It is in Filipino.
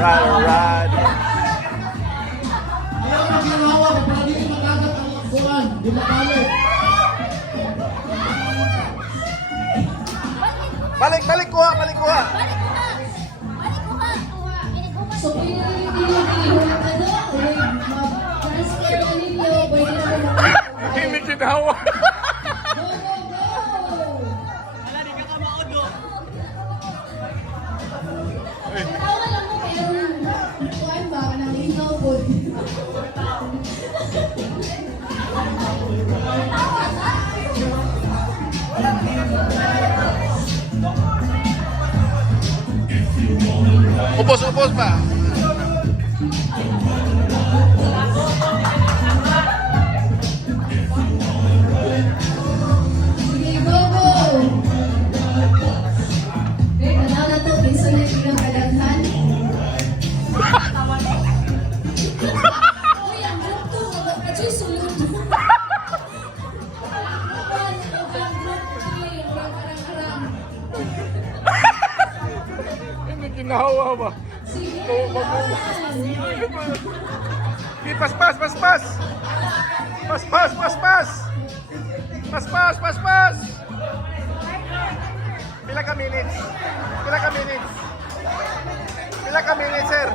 Rod. Ayaw na ginawa ko para dito magagat ang kuhan. Di makalo. Balik, kuha. So, pwede yung transfer na ninyo, pwede na rin Hindi kinawa. Go, go, go! Tawa lang mo, pero kuhan ba, nang ikaw po. Upos pa. Sige, go, go! Okay, tanaw na to, kinsa na yung pinakadaghan. Uy, ang group to, mag-achoy sulod. Hindi kinawa ba? Sige, Di, pas. Pila ka minutes, sir?